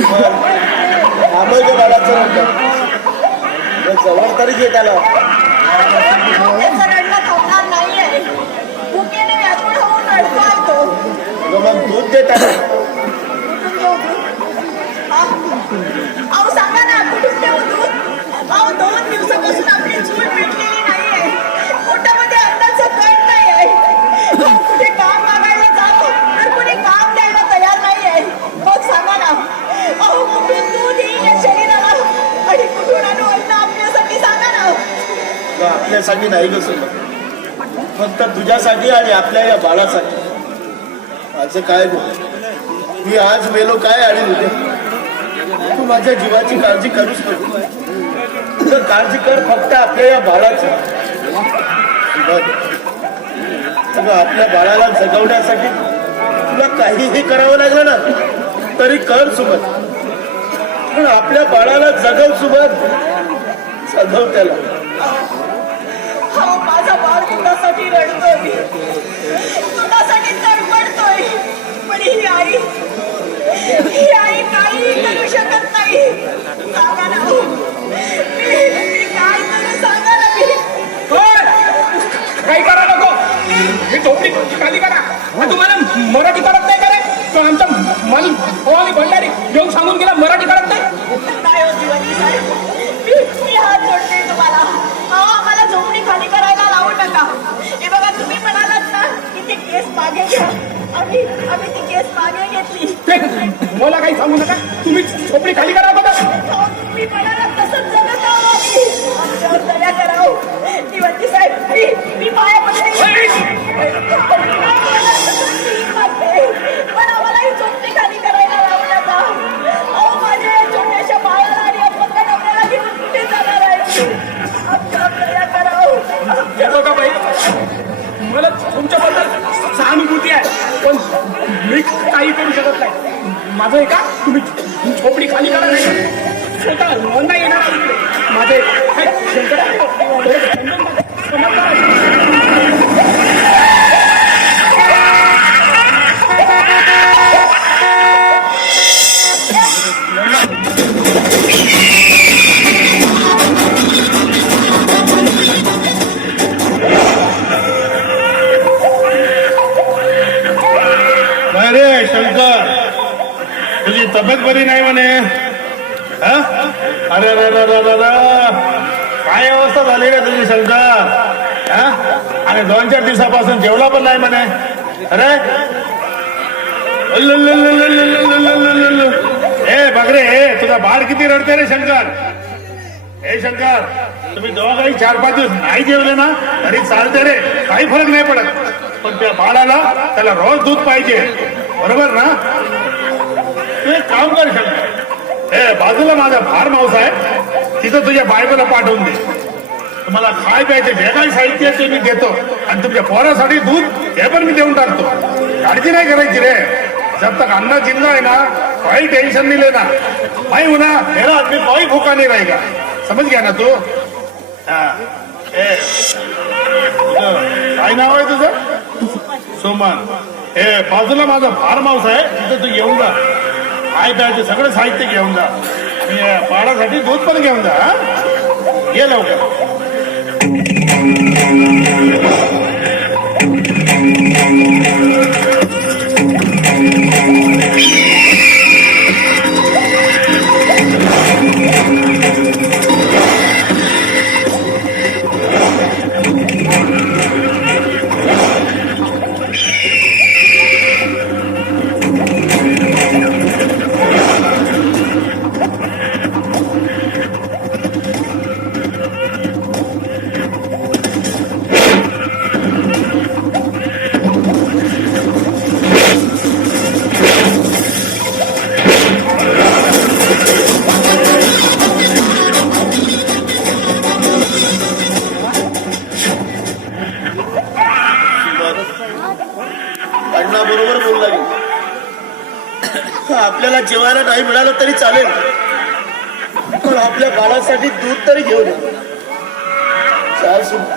आंबळच्या बाळाचं म्हणतात जवळ तरी घेत आला मग दूध देत आला अहो सांगा ना कुठून देऊ दूध? अहो दोन आपली चूल पेटलेली आपल्यासाठी नाही कसं फक्त तुझ्यासाठी आणि आपल्या या बाळासाठी. माझं काय बोल? मी आज मेलो काय आणि उद्या? तू माझ्या जीवाची काळजी करूच नको. काळजी कर फक्त आपल्या या बाळाची. अगं आपल्या बाळाला जगवण्यासाठी तुला काहीही करावं लागलं ना तरी कर सुबत. पण आपल्या बाळाला जगव सुबत. जगव त्याला. माझा बाळ कुणासाठी रडतोय? कुणासाठी तडपडतोय पण ही आई ही आई काही करू शकत नाही. काय करा नको. तुम्हाला मराठी परत नाही करे. तो आमचा मन हो, भंडारी. येऊन सांगून गेला मराठी का? हे बघा तुम्ही म्हणालात ना की ती केस मागे घ्या. आम्ही आम्ही ती केस मागे घेतली. मला काही सांगू नका. तुम्ही झोपडी खाली करा बघा. हो, तुम्ही म्हणालात तसंच मी काही करू शकत नाही माझं आहे का तुम्ही झोपडी खाली करा नाही स्वतः नाही येणार माझे तब्येत बरी नाही म्हणे. अरे काय अवस्था झाली रे तुझी सरदार आणि दोन चार दिवसापासून जेवला पण नाही म्हणे. अरे? ए बघरे तुझा बाळ किती रडते रे शंकर. हे शंकर तुम्ही दोघाही चार पाच दिवस नाही जेवले ना तरी चालते रे. काही फरक नाही पडत. पण त्या बाळाला त्याला रोज दूध पाहिजे. बरोबर ना? तू एक काम कर ए बाजूला माझा फार माऊस आहे. तिथं तुझ्या बायकोला पाठवून दे. तुम्हाला खाय प्यायचे जे काही साहित्य ते मी देतो. आणि तुमच्या पोरासाठी दूध हे पण मी देऊन टाकतो. काळजी नाही करायची रे. जब तक अन्ना जिंदा आहे ना काही टेन्शन नाही लेना. भाई हूं ना मेरा आदमी कोई भूखा नहीं रहेगा. समझ ना तू. ए, काय नाव आहे तुझं? सुमन. हे बाजूला माझा फार्म हाऊस आहे. तिथं तू येऊन जा. काय प्यायचे सगळं साहित्य घेऊन जा. मी पाडासाठी दूध पण घेऊन जा हा. ये लवकर. बाळाला नाही मिळालं तरी चालेल. पण आपल्या बाळासाठी दूध तरी घेऊन ये. सुद्धा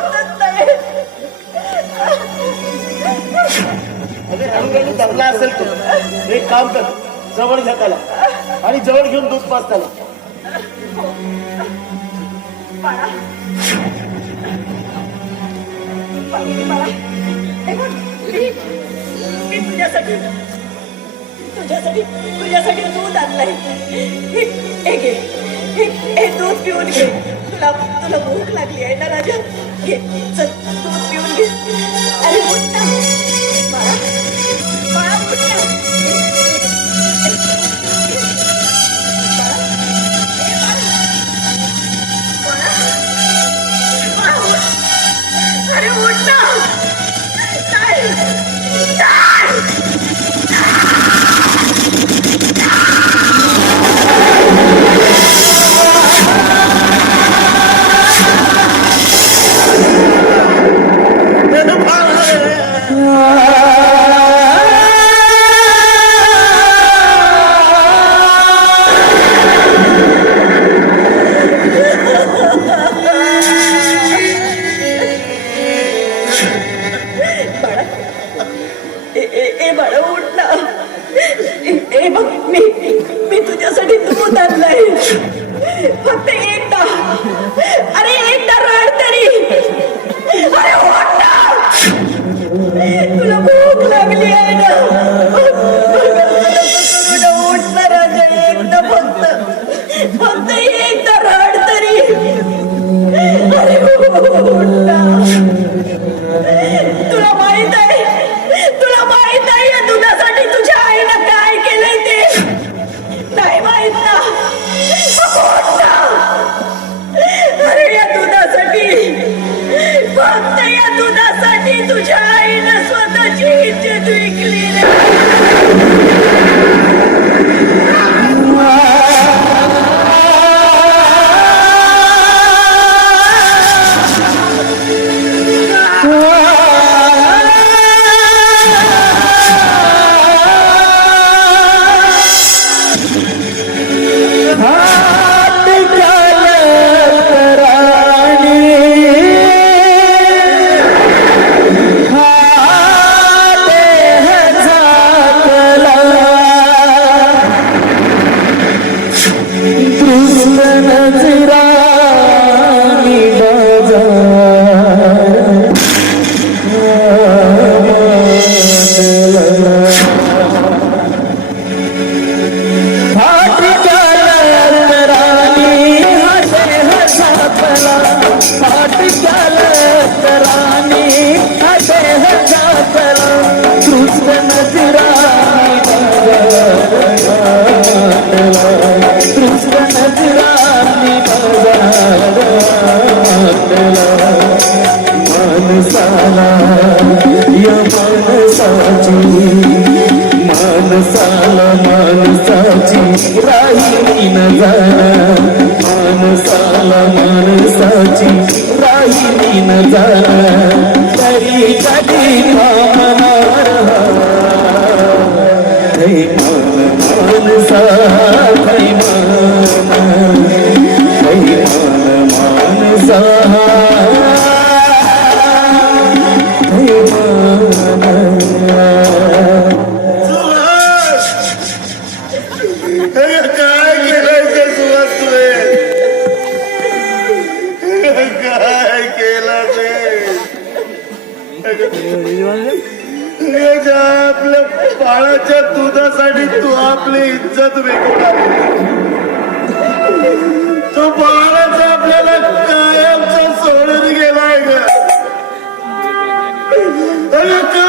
धरला असेल तो. एक काम कर जवळ घ्या त्याला. आणि जवळ घेऊन दूध पाच त्याला. तुझ्यासाठी तुझ्यासाठी तुझ्यासाठी दूध आणलंय हे घे हे दूध पिऊन घे. तुला तुला भूक लागली आहे ना राजा? घे चल दूध पिऊन घे. अरे I don't want to know! माणसाला माणसाची राहिली न जाणा तरी कधी पाहणार? माणसा माणसा बाळाच्या दुधासाठी तू आपली इज्जत विकून तो बाळाचा आपल्याला कायमचा सोडून गेलाय का गेलाय?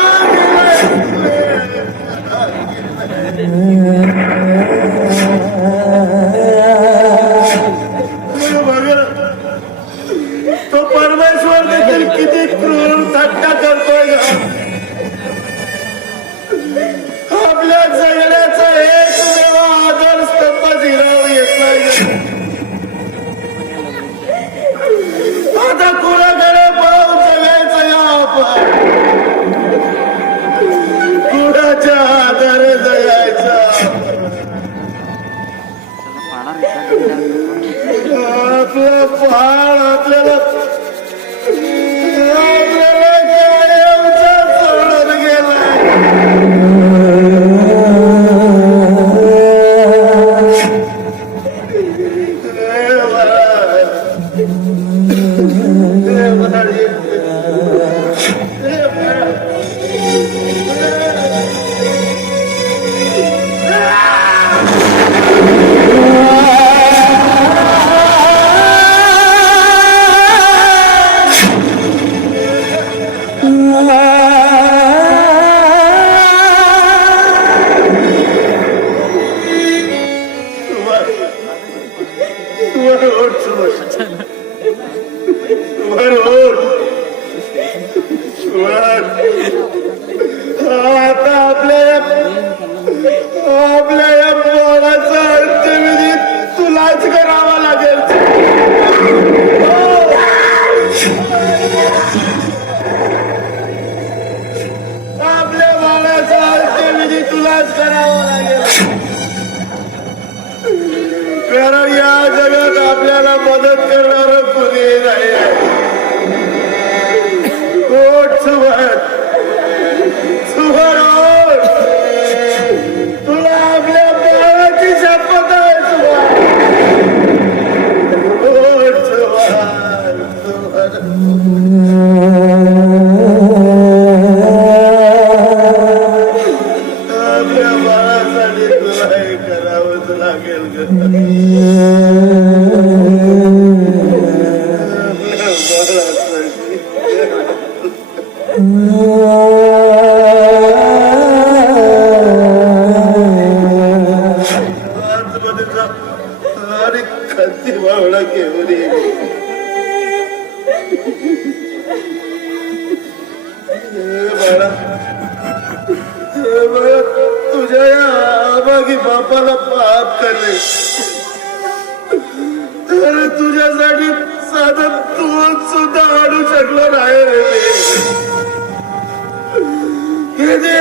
अरे तुझ्यासाठी साधं तू सुद्धा आणू शकलो नाही रे मी.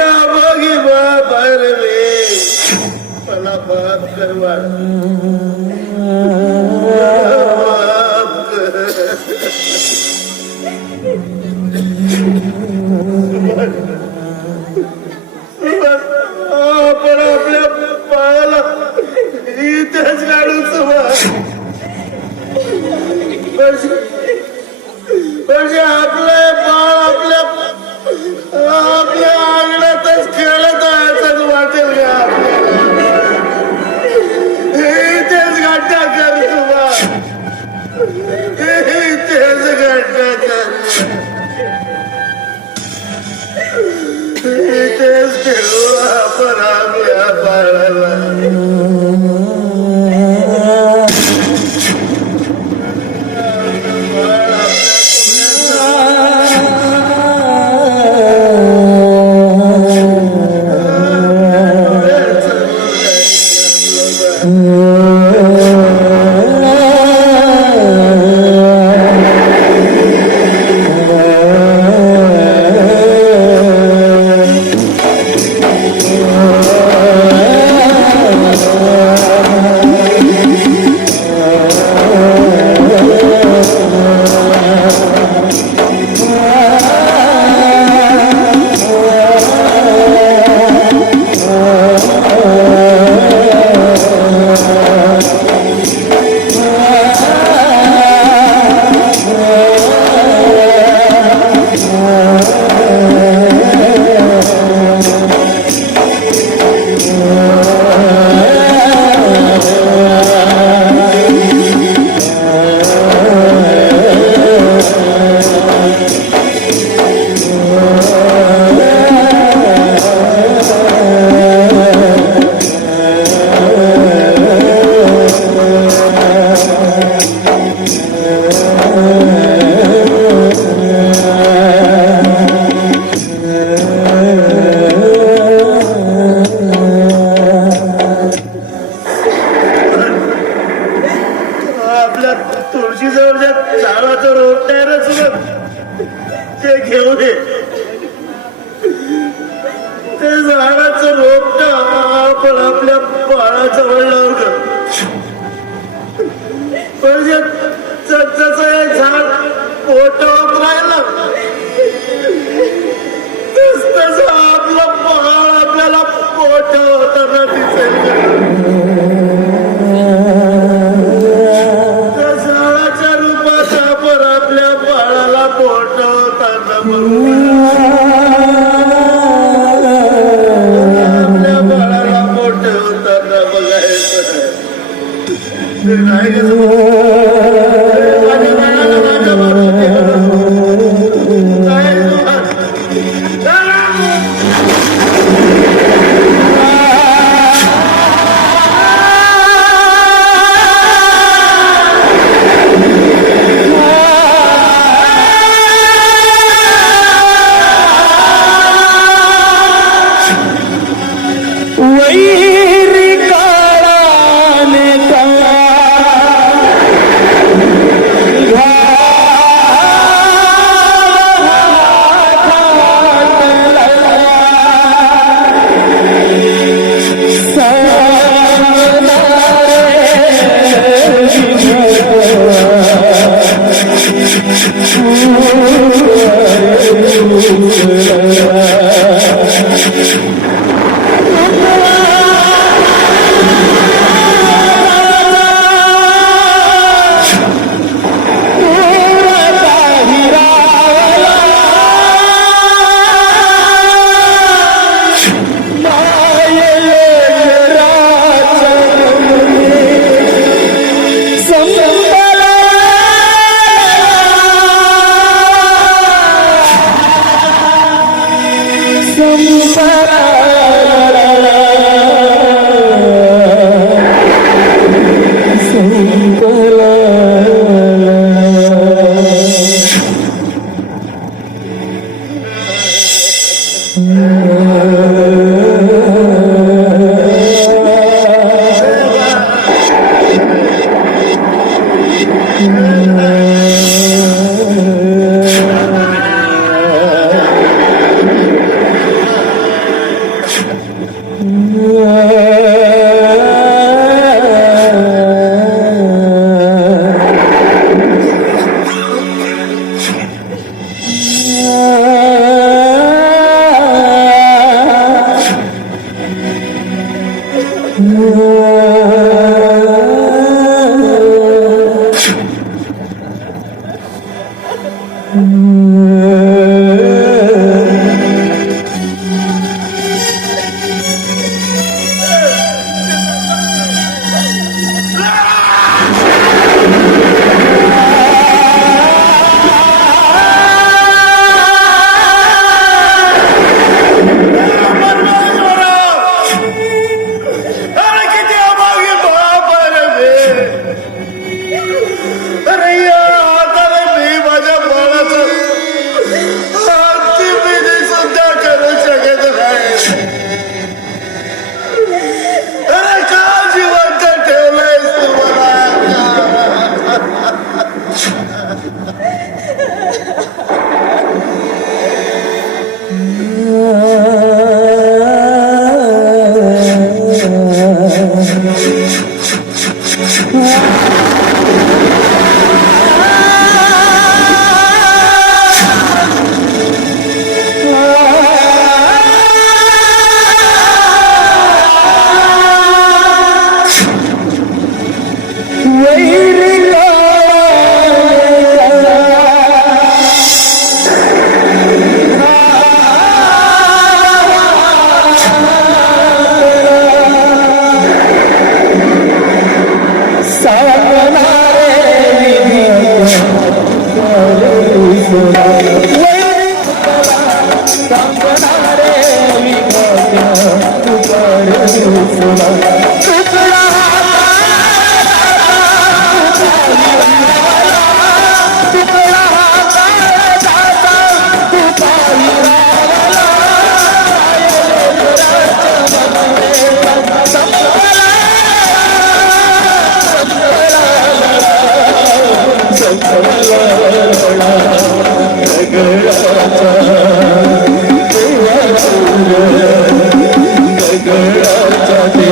आभागी बाप बाहेर रे मी मला बाप कर गणेश लाडूच वर्ष वर्ष Yeah. Amaru.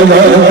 Amen.